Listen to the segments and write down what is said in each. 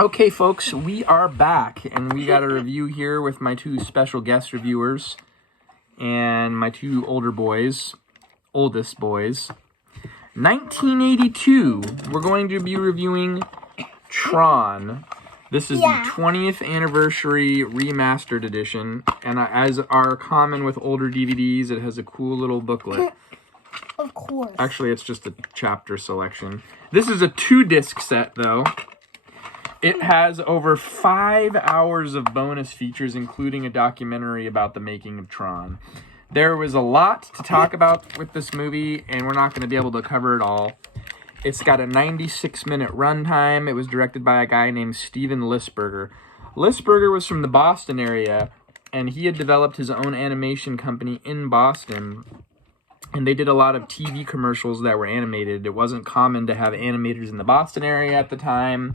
Okay, folks, we are back, and we got a review here with my two special guest reviewers and my two oldest boys. 1982, we're going to be reviewing Tron. This is the 20th anniversary remastered edition, and as are common with older DVDs, it has a cool little booklet. Of course. Actually, it's just a chapter selection. This is a 2-disc set, though. It has over 5 hours of bonus features, including a documentary about the making of Tron. There was a lot to talk about with this movie, and we're not going to be able to cover it all. It's got a 96-minute runtime. It was directed by a guy named Steven Lisbeger. Lisbeger was from the Boston area, and he had developed his own animation company in Boston. And they did a lot of TV commercials that were animated. It wasn't common to have animators in the Boston area at the time.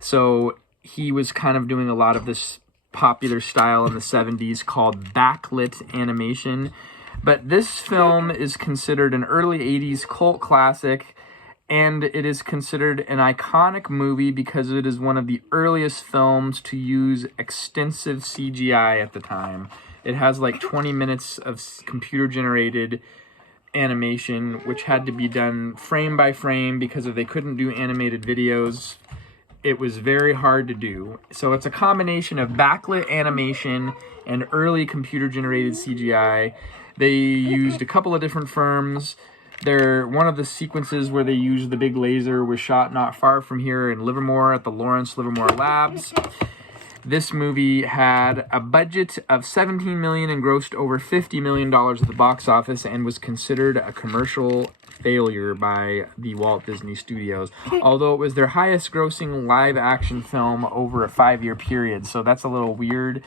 So he was kind of doing a lot of this popular style in the 70s called backlit animation. But this film is considered an early 80s cult classic, and it is considered an iconic movie because it is one of the earliest films to use extensive CGI at the time. It has like 20 minutes of computer-generated animation, which had to be done frame by frame because if they couldn't do animated videos, it was very hard to do. So it's a combination of backlit animation and early computer-generated CGI. They used a couple of different firms. One of the sequences where they used the big laser was shot not far from here in Livermore at the Lawrence Livermore Labs. This movie had a budget of $17 million and grossed over $50 million at the box office and was considered a commercial failure by the Walt Disney Studios, although it was their highest grossing live action film over a 5-year period. So that's a little weird.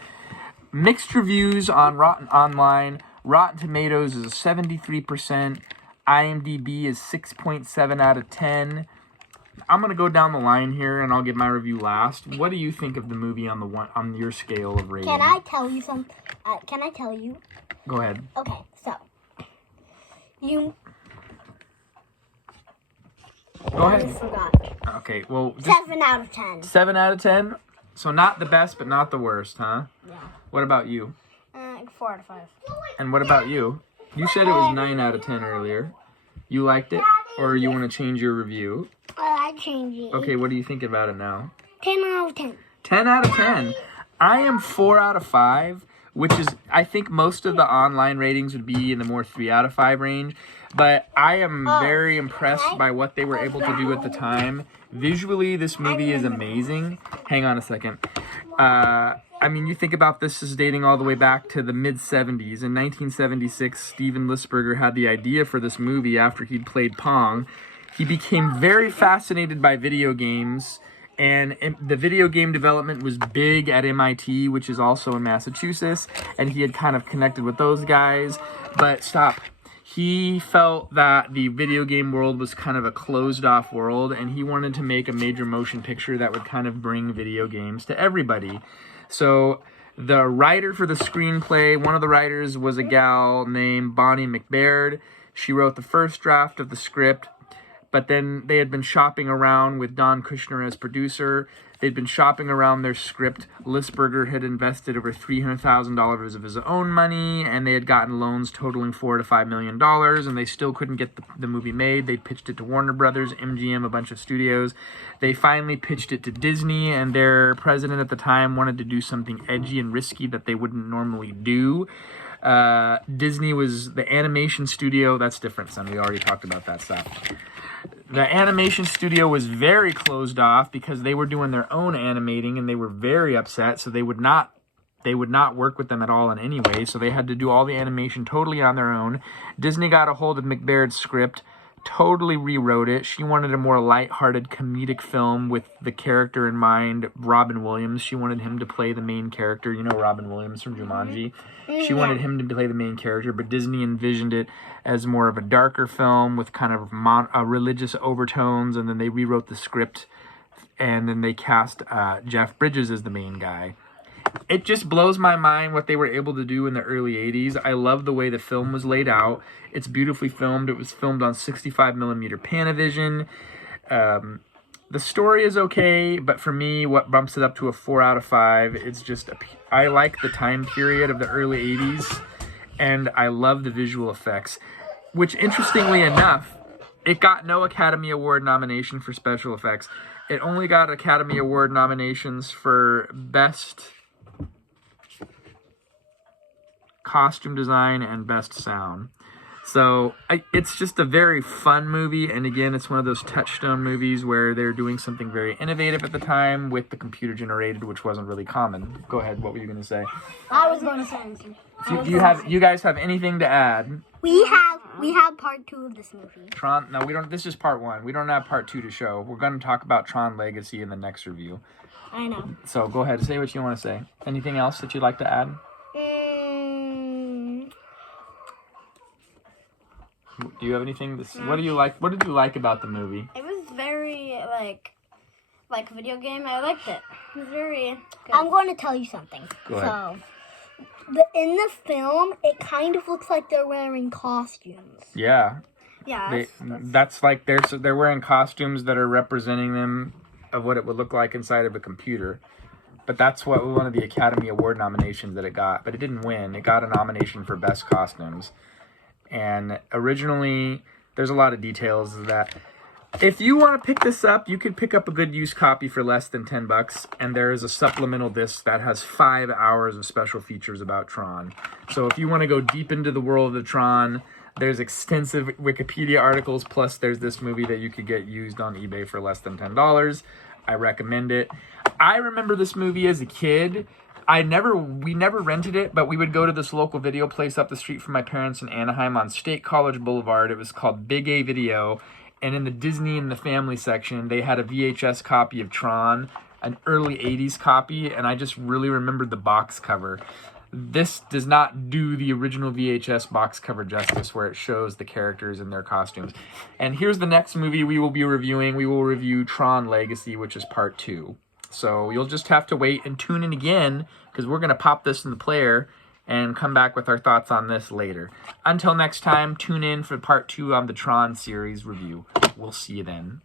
Mixed reviews on Online. Rotten Tomatoes is a 73%. IMDb is 6.7 out of 10. I'm going to go down the line here, and I'll give my review last. What do you think of the movie on your scale of rating? Can I tell you something? Can I tell you? Go ahead. Okay, so Go ahead. I forgot. Okay, well... 7 out of 10. 7 out of 10? So not the best, but not the worst, huh? Yeah. What about you? 4 out of 5. And what about you? You said it was 9 out of 10 earlier. You liked it? Or you want to change your review? I changed it. Okay, what do you think about it now? 10 out of 10. 10 out of 10. I am 4 out of 5, which is, I think most of the online ratings would be in the more 3 out of 5 range. But I am very impressed by what they were able to do at the time. Visually, this movie is amazing. Hang on a second. I mean, you think about this as dating all the way back to the mid-70s. In 1976, Steven Lisbeger had the idea for this movie after he'd played Pong. He became very fascinated by video games, and the video game development was big at MIT, which is also in Massachusetts, and he had kind of connected with those guys. But he felt that the video game world was kind of a closed-off world, and he wanted to make a major motion picture that would kind of bring video games to everybody. So the writer for the screenplay, one of the writers was a gal named Bonnie McBaird. She wrote the first draft of the script, but then they had been shopping around with Don Kushner as producer. They'd been shopping around their script. Lisbeger had invested over $300,000 of his own money, and they had gotten loans totaling $4 to $5 million, and they still couldn't get the movie made. They pitched it to Warner Brothers, MGM, a bunch of studios. They finally pitched it to Disney, and their president at the time wanted to do something edgy and risky that they wouldn't normally do. Disney was the animation studio. That's different, son. We already talked about that stuff. The animation studio was very closed off because they were doing their own animating, and they were very upset, so they would not work with them at all in any way, so they had to do all the animation totally on their own. Disney got a hold of McBaird's script, totally rewrote it. She wanted a more lighthearted comedic film with the character in mind, Robin Williams. She wanted him to play the main character. You know Robin Williams from Jumanji? She wanted him to play the main character, but Disney envisioned it as more of a darker film with kind of religious overtones, and then they rewrote the script, and then they cast Jeff Bridges as the main guy. It just blows my mind what they were able to do in the early 80s. I love the way the film was laid out. It's beautifully filmed. It was filmed on 65mm Panavision. The story is okay, but for me, what bumps it up to a 4 out of 5, it's just, I like the time period of the early 80s, and I love the visual effects, which interestingly enough, it got no Academy Award nomination for special effects. It only got Academy Award nominations for Best Costume Design and Best Sound. So it's just a very fun movie, and again, it's one of those touchstone movies where they're doing something very innovative at the time with the computer generated, which wasn't really common. Go ahead, what were you going to say? I was going to say anything. You guys have anything to add? We have part 2 of this movie. Tron? No, we don't. This is part 1. We don't have part 2 to show. We're going to talk about Tron Legacy in the next review. I know. So go ahead, say what you want to say. Anything else that you'd like to add? Do you have anything? What do you like? What did you like about the movie? It was very like a video game. I liked it. It was very good. I'm going to tell you something. Go ahead. So, in the film, it kind of looks like they're wearing costumes. Yeah. Yeah. That's like they're wearing costumes that are representing them of what it would look like inside of a computer. But that's what one of the Academy Award nominations that it got. But it didn't win. It got a nomination for Best Costumes. And originally, there's a lot of details of that. If you want to pick this up, you could pick up a good used copy for less than $10, and there is a supplemental disc that has 5 hours of special features about Tron. So if you want to go deep into the world of Tron, there's extensive Wikipedia articles, plus there's this movie that you could get used on eBay for less than $10. I recommend it. I remember this movie as a kid. We never rented it, but we would go to this local video place up the street from my parents in Anaheim on State College Boulevard. It was called Big A Video, and in the Disney and the Family section, they had a VHS copy of Tron, an early 80s copy, and I just really remembered the box cover. This does not do the original VHS box cover justice, where it shows the characters in their costumes. And here's the next movie we will be reviewing. We will review Tron Legacy, which is part 2. So you'll just have to wait and tune in again, because we're going to pop this in the player and come back with our thoughts on this later. Until next time, tune in for part 2 on the Tron series review. We'll see you then.